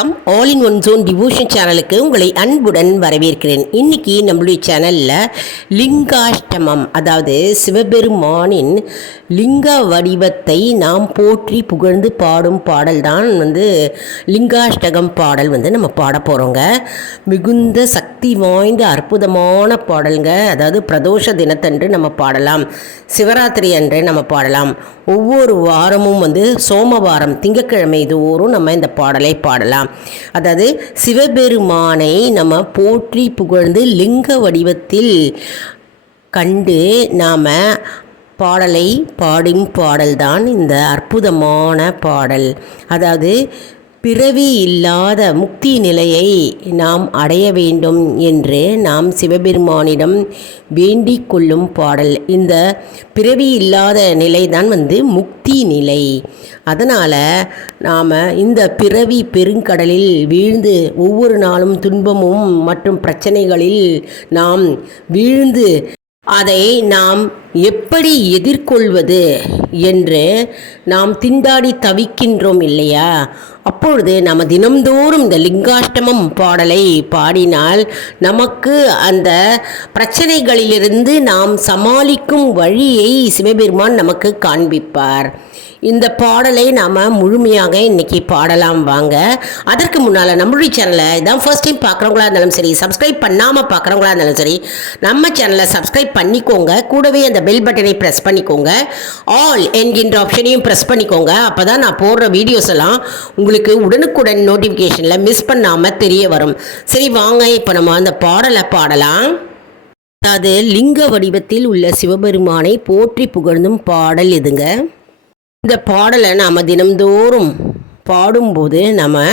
வணக்கம். All in one zone devotion சேனலுக்கு உங்களை அன்புடன் வரவேற்கிறேன். இன்னைக்கு நம்மளுடைய சேனலில் லிங்காஷ்டமம் அதாவது சிவபெருமானின் லிங்க வடிவத்தை நாம் போற்றி புகழ்ந்து பாடும் பாடல் தான் வந்து லிங்காஷ்டகம் பாடல் வந்து நம்ம பாட போகிறோங்க மிகுந்த சக்தி வாய்ந்த அற்புதமான பாடலுங்க. அதாவது பிரதோஷ தினத்தன்று நம்ம பாடலாம். சிவராத்திரி அன்று நம்ம பாடலாம். ஒவ்வொரு வாரமும் வந்து சோமவாரம் திங்கக்கிழமை தோறும் நம்ம இந்த பாடலை பாடலாம். அதாவது சிவபெருமானை நம்ம போற்றி புகழ்ந்து லிங்க வடிவத்தில் கண்டு நாம் பாடலை பாடும் பாடல்தான் இந்த அற்புதமான பாடல். அதாவது பிறவி இல்லாத முக்தி நிலையை நாம் அடைய வேண்டும் என்று நாம் சிவபெருமானிடம் வேண்டிக் கொள்ளும் பாடல். இந்த பிறவி இல்லாத நிலை தான் வந்து முக்தி நிலை. அதனால் நாம் இந்த பிறவி பெருங்கடலில் வீழ்ந்து ஒவ்வொரு நாளும் துன்பமும் மற்றும் பிரச்சனைகளில் நாம் வீழ்ந்து அதை நாம் எப்படி எதிர்கொள்வது என்று நாம் திண்டாடி தவிக்கின்றோம் இல்லையா? அப்பொழுது நம்ம தினம்தோறும் இந்த லிங்காஷ்டமம் பாடலை பாடினால் நமக்கு அந்த பிரச்சனைகளிலிருந்து நாம் சமாளிக்கும் வழியை சிவபெருமான் நமக்கு காண்பிப்பார். இந்த பாடலை நாம் முழுமையாக இன்றைக்கி பாடலாம் வாங்க. அதற்கு முன்னால் நம்மளுடைய சேனலை இதான் ஃபர்ஸ்ட் டைம் பார்க்குறவங்களா இருந்தாலும் சரி சப்ஸ்கிரைப் பண்ணாமல் பார்க்குறவங்களா இருந்தாலும் சரி நம்ம சேனலை சப்ஸ்கிரைப் பண்ணிக்கோங்க. கூடவே அந்த பெல் பட்டனை ப்ரெஸ் பண்ணிக்கோங்க. ஆல் என்கின்ற ஆப்ஷனையும் ப்ரெஸ் பண்ணிக்கோங்க. அப்போ தான் நான் போடுற வீடியோஸ் எல்லாம் உங்களுக்கு உடனுக்குடன் நோட்டிஃபிகேஷனில் மிஸ் பண்ணாமல் தெரிய வரும். சரி வாங்க. இப்போ நம்ம அந்த பாடலை பாடலாம். அதாவது லிங்க வடிவத்தில் உள்ள சிவபெருமானை போற்றி புகழ்ந்தும் பாடல் எதுங்க? இந்த பாடலை நாம் தினம்தோறும் பாடும்போது நம்ம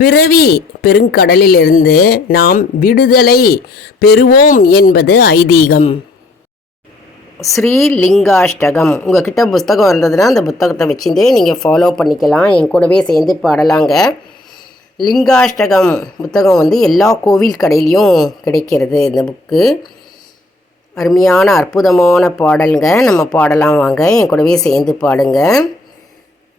பிறவி பெருங்கடலிலிருந்து நாம் விடுதலை பெறுவோம் என்பது ஐதீகம். ஸ்ரீ லிங்காஷ்டகம் உங்ககிட்ட புஸ்தகம் இருந்ததுன்னா அந்த புத்தகத்தை வச்சுட்டு நீங்கள் ஃபாலோ பண்ணிக்கலாம். என் கூடவே சேர்ந்து பாடலாங்க. லிங்காஷ்டகம் புத்தகம் வந்து எல்லா கோவில் கடையிலையும் கிடைக்கிறது இந்த புக்கு அருமையான அற்புதமான பாடலுங்க. நம்ம பாடலாம் வாங்க. என் கூடவே சேர்ந்து பாடுங்க.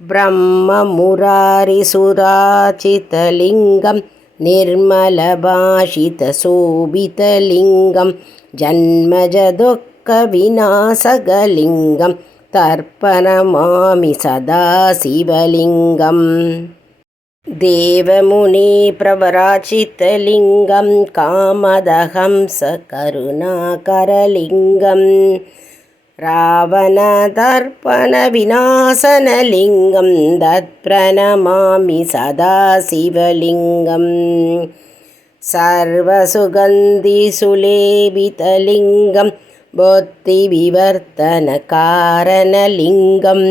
பிரம்ம முராரி சுராச்சிதலிங்கம் நிர்மல பாஷித சோபிதலிங்கம் ஜன்மஜதுக்க விநாசகலிங்கம் தர்ப்பணமாமி சதா சிவலிங்கம் देवमुनिप्रवराचितलिङ्गं कामदहं स करुणाकरलिङ्गं रावणदर्पणविनाशनलिङ्गं तत्प्रणमामि सदा शिवलिङ्गं सर्वसुगन्धिसुलेपितलिङ्गं बुद्धिविवर्तनकारणलिङ्गम्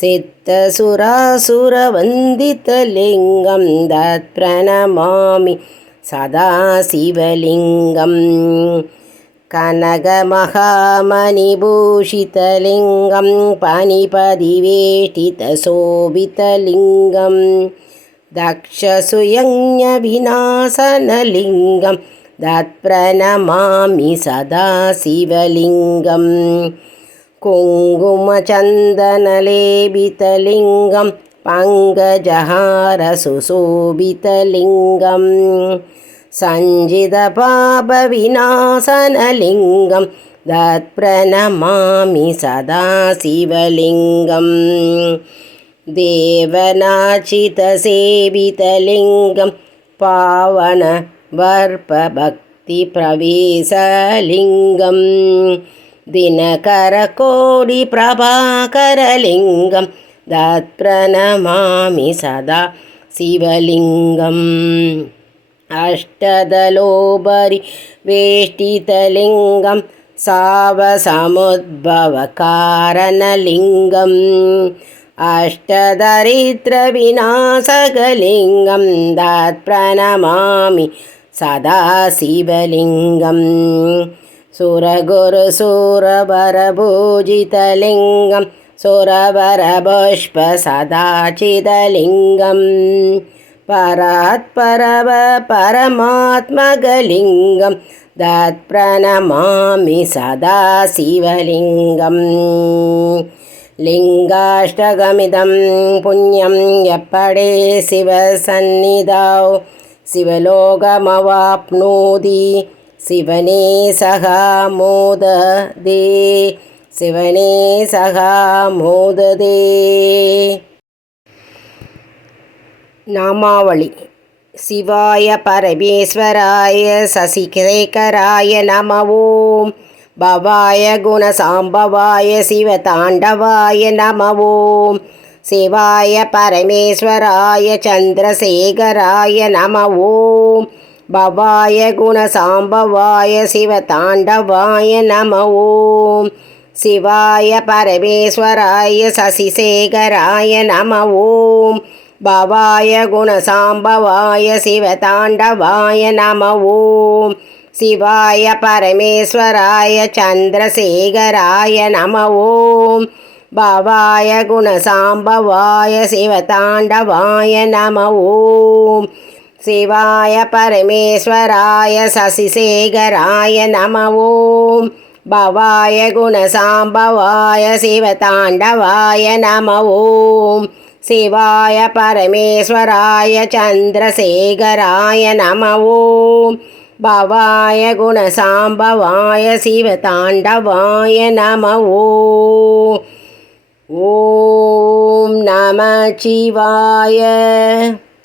सिद्धसुरासुरवन्दितलिङ्गं तत्प्रणमामि सदा शिवलिङ्गं कनकमहामणिभूषितलिङ्गं पानिपदिवेष्टितशोभितलिङ्गं दक्षसुयज्ञविनाशनलिङ्गं तत्प्रणमामि सदा शिवलिङ्गम् कुङ्कुमचन्दनलेपितलिङ्गं पङ्कजहारसुशोभितलिङ्गं सञ्जितपापविनाशनलिङ्गं तत्प्रणमामि सदा शिवलिङ्गं देवनाचितसेवितलिङ्गं पावनवर्पभक्तिप्रवेशलिङ्गम् ദിനകരകോടി പ്രഭാകരലിംഗം ദത്പ്രണമാമി സദാ ശിവലിംഗം. അഷ്ടതലോപരി വേഷ്ടിതലിംഗം സാവസമുദ്ഭവകാരണലിംഗം. അഷ്ടദരിദ്രവിനാശകലിംഗം ദത്പ്രണമാമി സദാശിവലിംഗം सुरगुरुसुरवरभोजितलिङ्गं सुरवरपुष्पसदाचिदलिङ्गं परात्परव परमात्मगलिङ्गं दत्प्रणमामि सदा शिवलिङ्गम् लिङ्गाष्टगमिदं पुण्यं यपडे शिवसन्निधौ शिवलोकमवाप्नोति। சிவனே சகா மோததே சிவனே சகா மோததே. நாமாவளி. சிவாய பரமேஸ்வராய சசிகேகராய நம ஓம் பவாய குணசாம்பவாய சிவதாண்டவாய நம ஓம் சிவாய பரமேஸ்வராய சந்திரசேகராய நம ஓம் பவாய குணசாம்பவாய சிவதாண்டவாய நம. ஓம் சிவாய பரமேஸ்வராய சசிசேகராய நம. ஓம் பவாய குணசாம்பவாய சிவதாண்டவாய நம. ஓம் சிவாய பரமேஸ்வராய சந்திரசேகராய நம. ஓம் பவாய குணசாம்பவாய சிவதாண்டவாய நம. ஓம் శివాయ పరమేశ్వరాయ శశిశేఖరాయ నమ ఓం భవాయ గుణసాంభవాయ శివతాండవాయ నమ ఓం శివాయ పరమేశ్వరాయ చంద్రశేఖరాయ నమ ఓం భవాయ గుణసాంభవాయ శివతాండవాయ నమ ఓం నమ శివాయ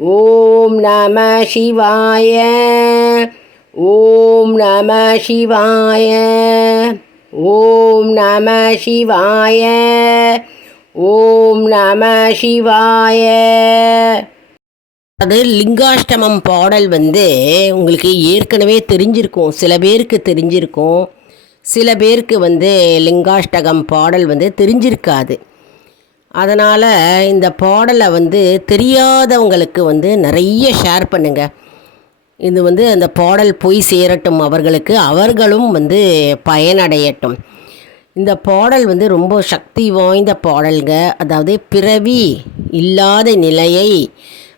ஓம் நம சிவாய ஓம் நம சிவாய ஓம் நம சிவாய ஓம் நம சிவாய. அது லிங்காஷ்டமம் பாடல் வந்து உங்களுக்கு ஏற்கனவே தெரிஞ்சிருக்கும் சில பேருக்கு தெரிஞ்சிருக்கும். சில பேருக்கு வந்து லிங்காஷ்டகம் பாடல் வந்து தெரிஞ்சிருக்காது. அதனால் இந்த பாடலை வந்து தெரியாதவங்களுக்கு வந்து நிறைய ஷேர் பண்ணுங்க. இது வந்து அந்த பாடல் போய் சேரட்டும் அவர்களுக்கு அவர்களும் வந்து பயனடையட்டும். இந்த பாடல் வந்து ரொம்ப சக்தி வாய்ந்த பாடல்க அதாவது பிறவி இல்லாத நிலையை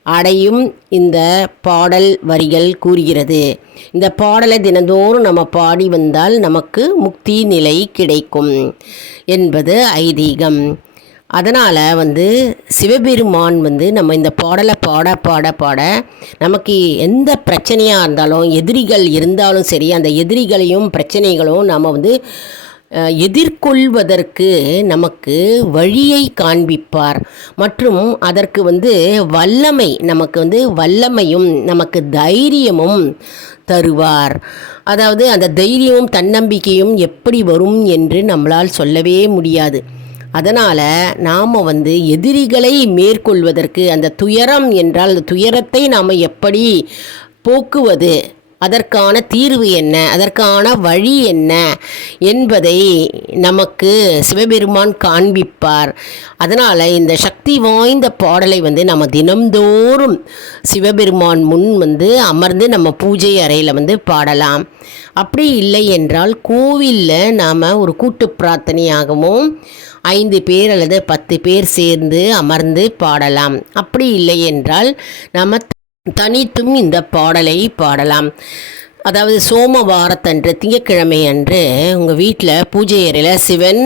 அடையும் இந்த பாடல் வரிகள் கூறுகிறது. இந்த பாடலை தினந்தோறும் நம்ம பாடி வந்தால் நமக்கு முக்தி நிலை கிடைக்கும் என்பது ஐதீகம். அதனால் வந்து சிவபெருமான் வந்து நம்ம இந்த பாடலை பாட பாட பாட நமக்கு எந்த பிரச்சனையாக இருந்தாலும் எதிரிகள் இருந்தாலும் சரி அந்த எதிரிகளையும் பிரச்சனைகளும் நாம் வந்து எதிர்கொள்வதற்கு நமக்கு வழியை காண்பிப்பார். மற்றும் அதற்கு வந்து வல்லமை நமக்கு வந்து வல்லமையும் நமக்கு தைரியமும் தருவார். அதாவது அந்த தைரியமும் தன்னம்பிக்கையும் எப்படி வரும் என்று நம்மளால் சொல்லவே முடியாது. அதனால் நாம் வந்து எதிரிகளை மேற்கொள்வதற்கு அந்த துயரம் என்றால் அந்த துயரத்தை நாம் எப்படி போக்குவது? அதற்கான தீர்வு என்ன? அதற்கான வழி என்ன? என்பதை நமக்கு சிவபெருமான் காண்பிப்பார். அதனால் இந்த சக்தி வாய்ந்த பாடலை வந்து நம்ம தினம்தோறும் சிவபெருமான் முன் வந்து அமர்ந்து நம்ம பூஜை அறையில் வந்து பாடலாம். அப்படி இல்லை என்றால் கோவிலில் நாம் ஒரு கூட்டு பிரார்த்தனையாகவும் ஐந்து பேர் அல்லது பத்து பேர் சேர்ந்து அமர்ந்து பாடலாம். அப்படி இல்லை என்றால் நம்ம தனித்தும் இந்த பாடலை பாடலாம். அதாவது சோமவாரத்தன்று திங்கக்கிழமை அன்று உங்கள் வீட்டில் பூஜை அறையில் சிவன்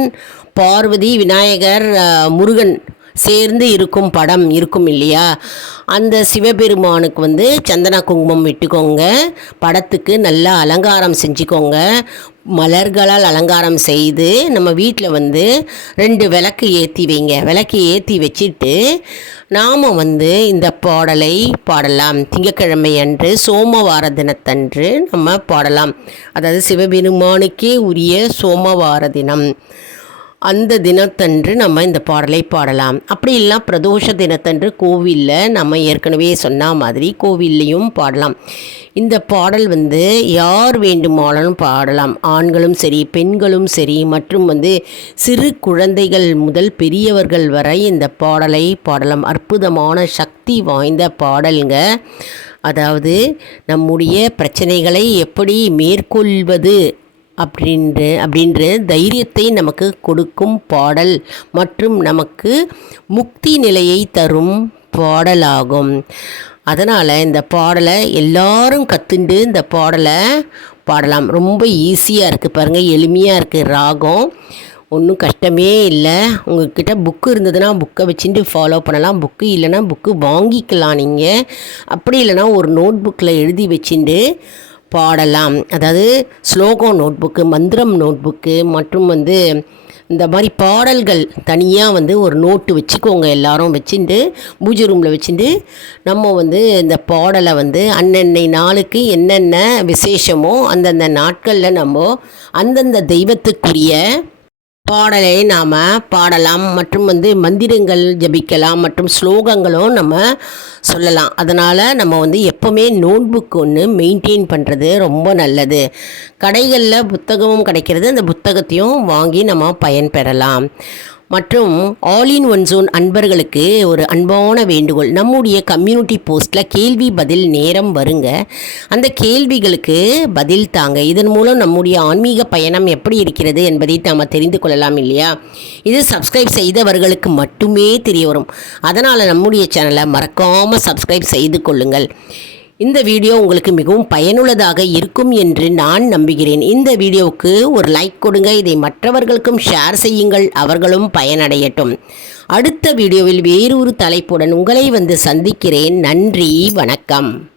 பார்வதி விநாயகர் முருகன் சேர்ந்து இருக்கும் படம் இருக்கும் இல்லையா? அந்த சிவபெருமானுக்கு வந்து சந்தன குங்குமம் விட்டுக்கோங்க. படத்துக்கு நல்லா அலங்காரம் செஞ்சுக்கோங்க. மலர்களால் அலங்காரம் செய்து நம்ம வீட்டில் வந்து ரெண்டு விளக்கு ஏற்றி வைங்க. விளக்கு ஏற்றி வச்சுட்டு நாம் வந்து இந்த பாடலை பாடலாம். திங்கக்கிழமை அன்று சோமவார தினத்தன்று நம்ம பாடலாம். அதாவது சிவபெருமானுக்கே உரிய சோமவார தினம். அந்த தினத்தன்று நம்ம இந்த பாடலை பாடலாம். அப்படி இல்லை பிரதோஷ தினத்தன்று கோவிலில் நம்ம ஏற்கனவே சொன்ன மாதிரி கோவில்லையும் பாடலாம். இந்த பாடல் வந்து யார் வேண்டுமானாலும் பாடலாம். ஆண்களும் சரி பெண்களும் சரி மற்றும் வந்து சிறு குழந்தைகள் முதல் பெரியவர்கள் வரை இந்த பாடலை பாடலாம். அற்புதமான சக்தி வாய்ந்த பாடலுங்க. அதாவது நம்முடைய பிரச்சனைகளை எப்படி மேற்கொள்வது அப்படின்ற அப்படின்ற தைரியத்தை நமக்கு கொடுக்கும் பாடல் மற்றும் நமக்கு முக்தி நிலையை தரும் பாடலாகும். அதனால் இந்த பாடலை எல்லாரும் கற்றுண்டு இந்த பாடலை பாடலாம். ரொம்ப ஈஸியாக இருக்குது பாருங்கள் எளிமையாக இருக்குது ராகம். ஒன்றும் கஷ்டமே இல்லை. உங்கள்கிட்ட புக்கு இருந்ததுன்னா புக்கை வச்சுட்டு ஃபாலோ பண்ணலாம். புக்கு இல்லைன்னா புக்கு வாங்கிக்கலாம் நீங்கள் அப்படி இல்லைன்னா ஒரு நோட் புக்கில் எழுதி வச்சுட்டு பாடலாம். அதாவது ஸ்லோகம் நோட் புக்கு மந்திரம் நோட் புக்கு மற்றும் வந்து இந்த மாதிரி பாடல்கள் தனியாக வந்து ஒரு நோட்டு வச்சுக்கோங்க எல்லாரும். வச்சுட்டு பூஜை ரூமில் வச்சுட்டு நம்ம வந்து இந்த பாடலை வந்து அன்னன்னை நாளுக்கு என்னென்ன விசேஷமோ அந்தந்த நாட்களில் நம்ம அந்தந்த தெய்வத்துக்குரிய பாடலை நாம் பாடலாம் மற்றும் வந்து மந்திரங்கள் ஜபிக்கலாம் மற்றும் ஸ்லோகங்களும் நம்ம சொல்லலாம். அதனால் நம்ம வந்து எப்போவுமே நோட்புக் ஒன்று மெயின்டைன் பண்ணுறது ரொம்ப நல்லது. கடைகளில் புத்தகமும் கிடைக்கிறது. அந்த புத்தகத்தையும் வாங்கி நம்ம பயன்பெறலாம். மற்றும் ஆல் இன் ஒன் ஜோன் அன்பர்களுக்கு ஒரு அன்பான வேண்டுகோள். நம்முடைய கம்யூனிட்டி போஸ்ட்டில் கேள்வி பதில் நேரம் வருங்க. அந்த கேள்விகளுக்கு பதில் தாங்க. இதன் மூலம் நம்முடைய ஆன்மீக பயணம் எப்படி இருக்கிறது என்பதை நாம் தெரிந்து கொள்ளலாம் இல்லையா? இது சப்ஸ்கிரைப் செய்தவர்களுக்கு மட்டுமே தெரிய வரும். அதனால் நம்முடைய சேனலை மறக்காமல் சப்ஸ்கிரைப் செய்து கொள்ளுங்கள். இந்த வீடியோ உங்களுக்கு மிகவும் பயனுள்ளதாக இருக்கும் என்று நான் நம்புகிறேன். இந்த வீடியோவுக்கு ஒரு லைக் கொடுங்க. இதை மற்றவர்களுக்கும் ஷேர் செய்யுங்கள். அவர்களும் பயனடையட்டும். அடுத்த வீடியோவில் வேறொரு தலைப்புடன் உங்களை வந்து சந்திக்கிறேன். நன்றி. வணக்கம்.